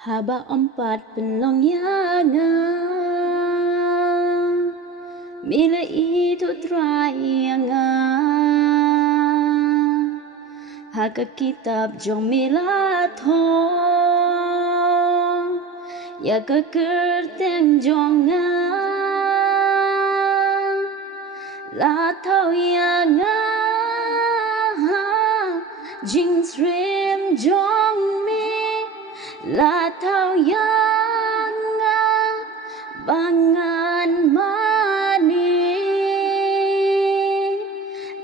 Haba empat penlongyangan Mila itu terayangan Haka kitab jong mila thong Ya kekerteng jongan La thao yangan Jing srim jong mi La thao yangan Bangan mani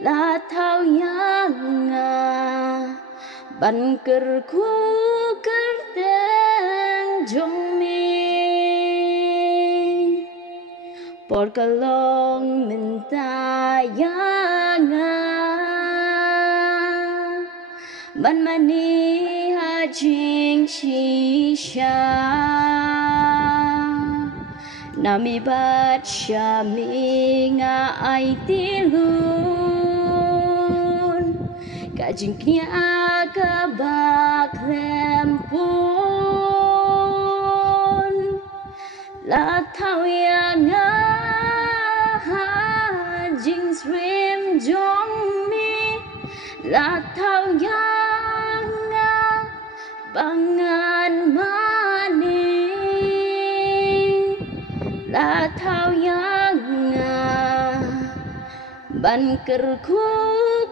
La thao yangan Ban ker khu kerteng jong mi Por kalong mintayangan Ban mani hajing shisha Nami bat syami nga ai tilun Kajing knia kabak rempun La thao yangan Jing srim jong mi La thao yangan Bangan mani La thao yangan Ban ker khu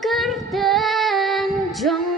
kerteng jong